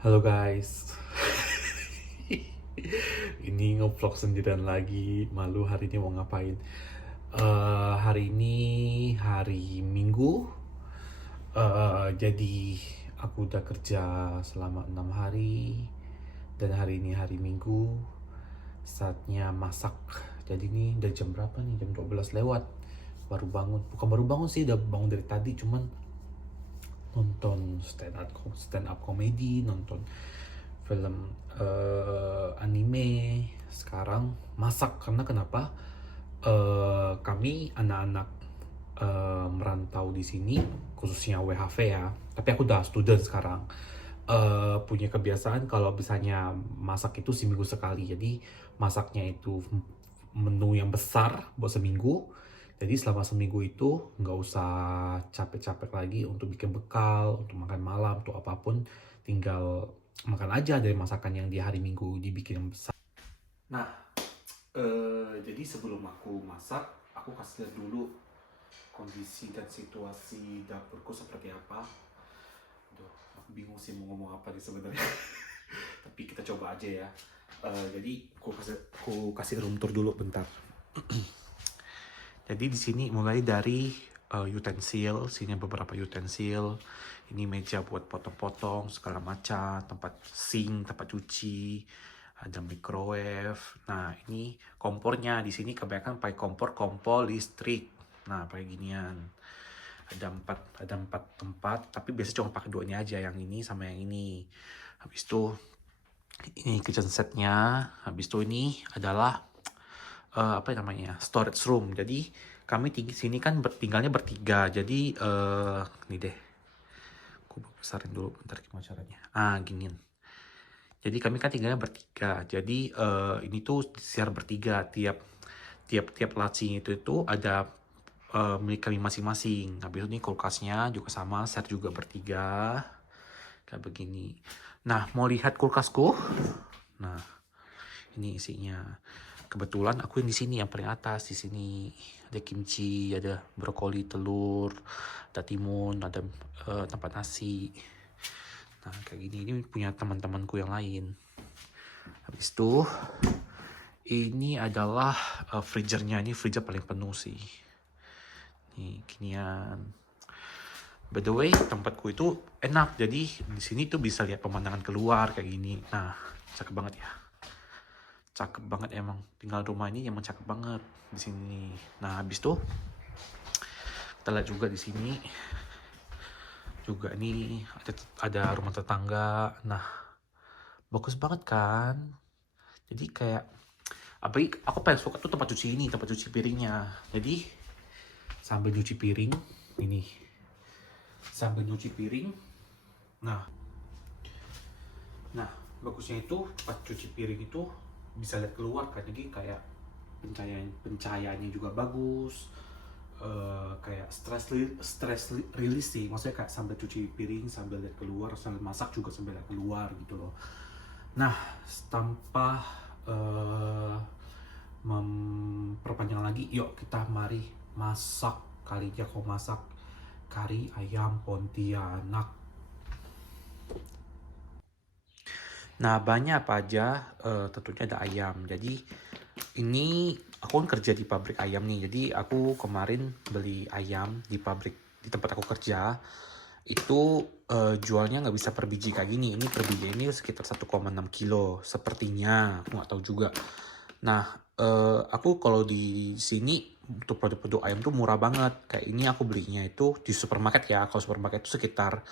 Halo guys. Ini ngevlog sendirian lagi. Malu hari ini mau ngapain. Hari ini hari Minggu. Jadi aku udah kerja selama 6 hari. Dan hari ini hari Minggu. Saatnya masak. Jadi ini udah jam berapa nih? Jam 12 lewat. Baru bangun. Bukan baru bangun sih, udah bangun dari tadi. Cuman nonton stand up comedy, nonton film anime. Sekarang masak karena kenapa? Kami anak-anak merantau di sini, khususnya WHV ya. Tapi aku udah student sekarang. Punya kebiasaan kalau misalnya masak itu seminggu sekali. Jadi masaknya itu menu yang besar buat seminggu. Jadi selama seminggu itu nggak usah capek-capek lagi untuk bikin bekal, untuk makan malam, untuk apapun. Tinggal makan aja dari masakan yang di hari Minggu dibikin yang besar. Nah, jadi sebelum aku masak, aku kasih lihat dulu kondisi dan situasi dapurku seperti apa. Aduh, aku bingung sih mau ngomong apa nih sebenarnya. Tapi kita coba aja ya. Jadi aku kasih room tour dulu bentar. Jadi di sini mulai dari utensil, sini beberapa utensil. Ini meja buat potong-potong segala macam, tempat sink, tempat cuci, ada microwave. Nah, ini kompornya di sini kebanyakan pakai kompor listrik. Nah, pakai ginian. Ada empat tempat, tapi biasa cuma pakai duanya aja, yang ini sama yang ini. Habis itu ini kitchen setnya. Habis itu ini adalah apa namanya, storage room. Jadi kami sini kan tinggalnya bertiga. Jadi ini deh, aku besarin dulu bentar gimana caranya. Ginian. Jadi kami kan tinggalnya bertiga. Jadi ini tuh share bertiga. Tiap laci itu ada milik kami masing-masing. Habis itu ini kulkasnya juga sama, share juga bertiga. Kayak begini. Nah, mau lihat kulkasku? Nah, ini isinya. Kebetulan aku yang di sini yang paling atas. Di sini ada kimchi, ada brokoli, telur, ada timun, ada tempat nasi. Nah, kayak gini. Ini punya teman-temanku yang lain. Habis itu ini adalah freezernya. Ini freezer paling penuh sih. Nih, ginian. By the way, tempatku itu enak. Jadi di sini tuh bisa lihat pemandangan keluar kayak gini. Nah, cakep banget ya. Cakep banget emang. Tinggal rumah ini emang cakep banget di sini. Nah, habis tuh kita lihat juga di sini. Juga ini ada rumah tetangga. Nah, bagus banget kan? Jadi kayak aku paling suka tuh tempat cuci ini, tempat cuci piringnya. Jadi sambil cuci piring ini. Sambil nyuci piring. Nah, bagusnya itu tempat cuci piring itu bisa lihat keluar kan, jadi kayak pencahayaannya juga bagus, kayak stress release sih, maksudnya kayak sambil cuci piring sambil lihat keluar, sambil masak juga sambil lihat keluar gitu loh. Nah, tanpa memperpanjang lagi, yuk kita mari masak. Kali aja kau masak kari ayam Pontianak. Nah, banyak apa aja, tentunya ada ayam. Jadi ini aku kan kerja di pabrik ayam nih. Jadi aku kemarin beli ayam di pabrik di tempat aku kerja. Itu jualnya nggak bisa per biji kayak gini. Ini per biji ini sekitar 1,6 kilo sepertinya. Aku nggak tahu juga. Nah, aku kalau di sini untuk produk-produk ayam tuh murah banget. Kayak ini aku belinya itu di supermarket ya. Kalau supermarket itu sekitar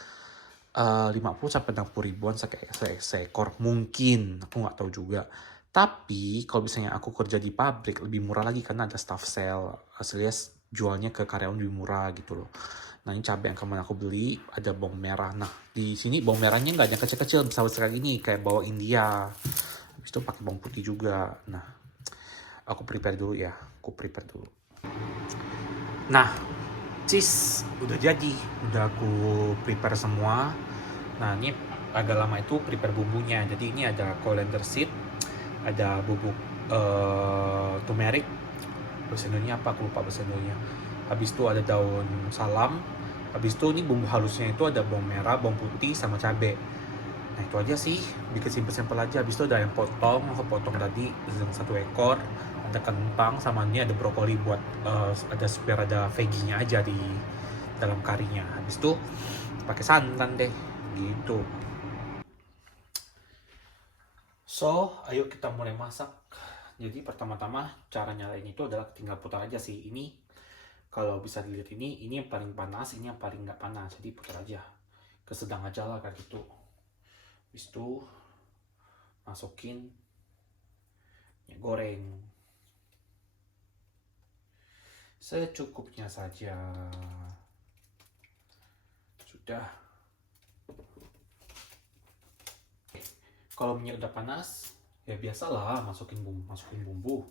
50 sampai 60 ribuan seekor mungkin, aku nggak tahu juga. Tapi kalau misalnya aku kerja di pabrik lebih murah lagi karena ada staff sale, alias jualnya ke karyawan lebih murah gitu loh. Nah, ini cabai yang kemarin aku beli, ada bawang merah. Nah, di sini bawang merahnya nggak yang kecil-kecil, besar-besar gini kayak bawang India. Habis itu pakai bawang putih juga. Nah, aku prepare dulu ya, Nah, cheese udah jadi, udah aku prepare semua. Nah, ini agak lama itu prepare bumbunya. Jadi ini ada coriander seed, ada bubuk turmeric. Bahasa Indonesia apa? Aku lupa bahasa Indonesia. Habis itu ada daun salam. Habis itu ini bumbu halusnya itu ada bawang merah, bawang putih, sama cabai. Nah itu aja sih, bikin simpel-simpel aja. Habis itu ada ayam potong, aku potong tadi dengan 1 ekor. Ada kentang, sama ini ada brokoli buat ada biar ada veggie-nya aja di dalam karinya. Habis itu pakai santan deh, gitu. So, ayo kita mulai masak. Jadi pertama-tama cara nyalain itu adalah tinggal putar aja sih. Ini kalau bisa dilihat ini yang paling panas, ini yang paling nggak panas. Jadi putar aja, kesedang aja lah kayak gitu. Habis itu masukin minyak goreng secukupnya saja. Sudah. Kalau minyak udah panas, ya biasalah masukin bumbu.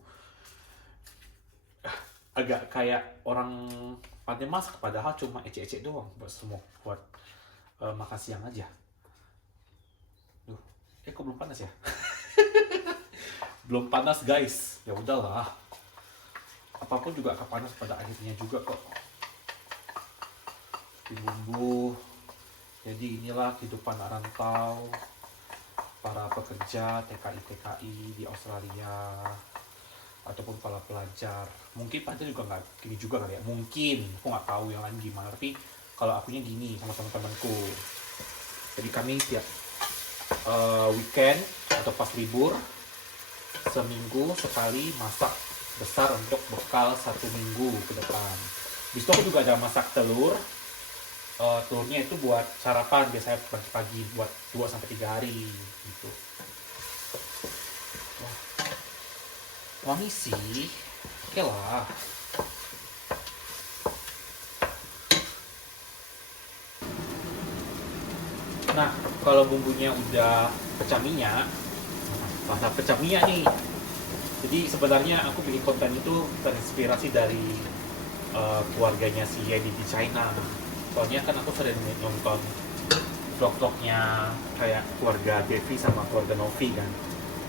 Agak kayak orang pandai masak, padahal cuma ecek-ecek doang buat makan siang aja. Kok belum panas ya? Belum panas guys. Ya udahlah. Apapun juga akan panas pada akhirnya juga kok. Di bumbu. Jadi inilah kehidupan rantau para pekerja TKI di Australia ataupun para pelajar. Mungkin pelajar juga nggak gini juga kali ya. Mungkin aku nggak tahu yang lain gimana. Tapi kalau akunya gini sama teman-temanku. Jadi kami tiap weekend atau pas libur seminggu sekali masak besar untuk bekal 1 minggu ke depan. Di situ aku juga ada masak telur. Telurnya itu buat sarapan, biasanya pagi-pagi buat 2-3 hari gitu. Wah, wangi sih, oke lah. Nah, kalau bumbunya udah pecah minyak, masa pecah minyak nih. Jadi sebenarnya aku bikin konten itu terinspirasi dari keluarganya si Yedi di China. Soalnya kan aku sering nonton vlog-vlognya kayak keluarga Devi sama keluarga Novi kan.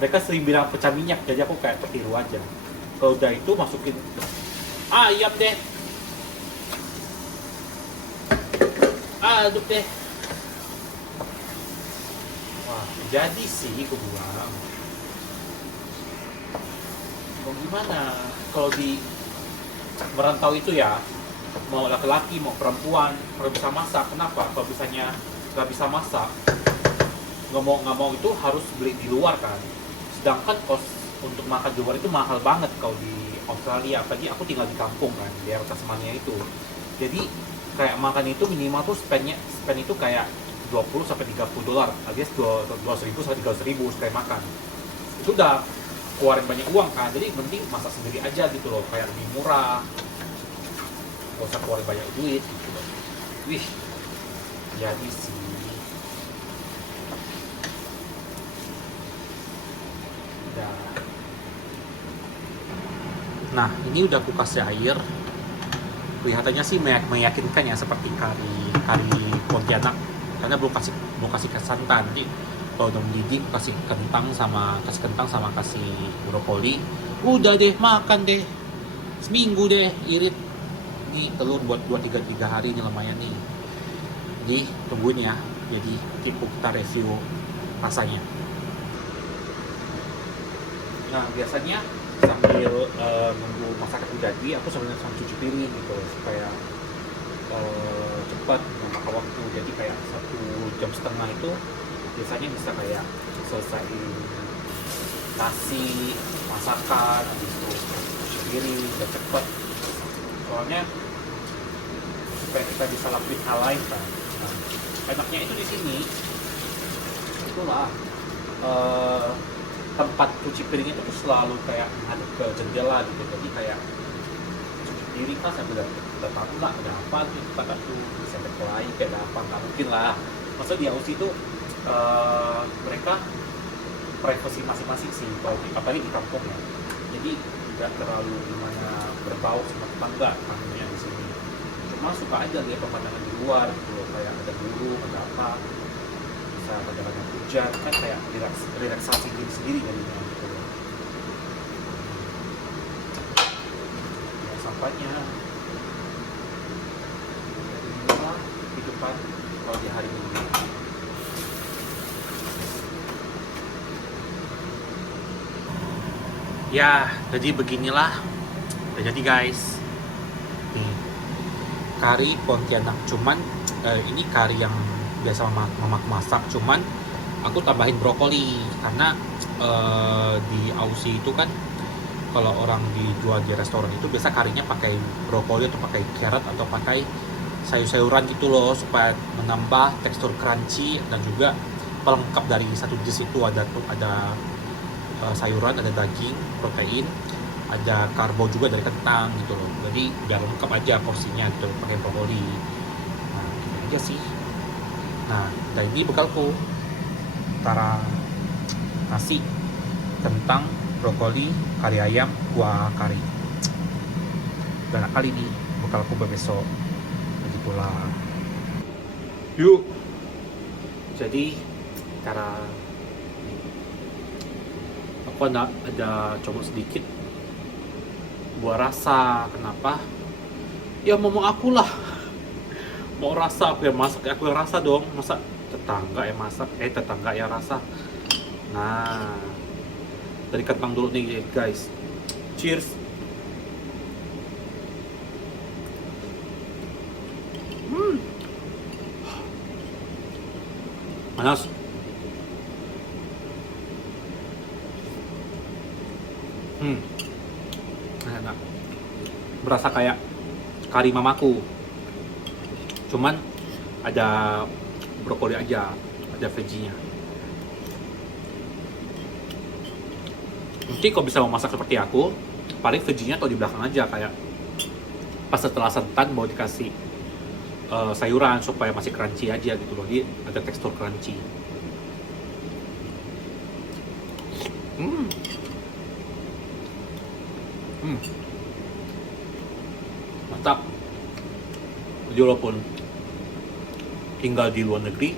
Mereka sering bilang pecah minyak, jadi aku kayak tertiru aja. Kalau udah itu masukin ayam deh. Aduk deh. Wah, jadi sih aku bilang. Mau gimana? Kalau di merantau itu ya, mau laki-laki mau perempuan harus bisa masak. Kenapa? Kalau misalnya nggak bisa masak, nggak mau itu harus beli di luar kan. Sedangkan kos untuk makan di luar itu mahal banget kalau di Australia. Apalagi aku tinggal di kampung kan, di daerah Tasmania itu. Jadi kayak makan itu minimal tuh spend itu kayak 20-30 dolar, alias 2.000-3.000 sekali makan. Itu udah keluarin banyak uang kan, jadi mending masak sendiri aja gitu loh, kayak lebih murah, gak usah keluarin banyak duit gitu loh. Wih, jadi sih. Udah. Nah, ini udah aku kasih air. Kelihatannya sih meyakinkan ya, seperti kari Pontianak, karena belum kasih santan. Jadi kalau udah mendidih kasih kentang sama kasih brokoli, udah deh makan deh, seminggu deh irit. Ini telur buat 2-3 hari ini lumayan nih. Jadi tungguin ya, jadi kita review rasanya. Nah biasanya sambil nunggu masakan jadi, aku sebenarnya sambil cuci piring gitu supaya cepat memakan waktu. Jadi kayak 1,5 jam itu biasanya bisa kayak selesaiin nasi, masakan, habis itu cuci piring, udah cepet. Soalnya supaya kita bisa lakuin hal lain kan. Nah, enaknya itu di sini, itulah tempat cuci piring itu tuh selalu kayak ngadep ke jendela gitu. Jadi kayak cuci piring kan sambil udah tahu nggak ada apa gitu, kata tuh bisa berkelahi kayak ada apa, nggak mungkin lah. Maksudnya di Aussie itu mereka privasi masing-masing sih, apalagi di kampung ya. Jadi nggak terlalu gimana berbau sama tetangga tamunya di sini. Cuma suka aja lihat pemandangan di luar gitu, kayak ada burung, ada apa, bisa ada hujan kan, kayak relaksasi diri sendiri jadinya gitu. Ya, sampahnya inilah kehidupan kalau di hari ini. Ya, jadi beginilah. Udah jadi guys. Nih, kari Pontianak. Cuman ini kari yang biasa mama masak. Cuman aku tambahin brokoli karena di Aussie itu kan kalau orang dijual di restoran itu biasa karinya pakai brokoli atau pakai carrot atau pakai sayur-sayuran gitu loh, supaya menambah tekstur crunchy dan juga pelengkap dari satu dish itu. Ada sayuran, ada daging, protein, ada karbo juga dari kentang gitu loh. Jadi biar lengkap aja porsinya gitu pakai brokoli. Nah, gitu aja sih. Nah, dan ini bekalku antara nasi, kentang, brokoli, kari ayam, kuah kari. Dan kali ini bekalku buat besok. Begitulah. Yuk. Jadi cara aku ada coba sedikit buat rasa. Kenapa? Ya mau aku lah. Mau rasa aku yang masak, aku yang rasa dong. Masa tetangga yang masak? Tetangga yang rasa. Nah, dari kentang dulu nih guys. Cheers. Panas. Enak. Berasa kayak kari mamaku. Cuman ada brokoli aja, ada veggie-nya. Nanti kok bisa memasak seperti aku, paling veggie-nya atau di belakang aja, kayak pas setelah santan mau dikasih sayuran supaya masih crunchy aja gitu loh. Jadi ada tekstur crunchy. Mantap. Jadi walaupun tinggal di luar negeri,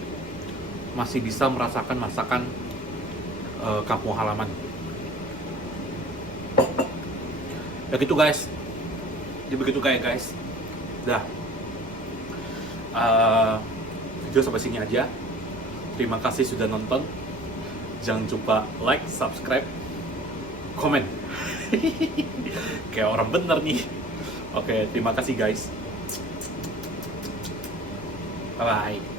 masih bisa merasakan masakan kampung halaman. Ya gitu guys. Jadi begitu kayak guys. Dah. Video sampai sini aja. Terima kasih sudah nonton. Jangan lupa like, subscribe, komen. Kayak orang bener nih. Oke, terima kasih guys. Bye bye.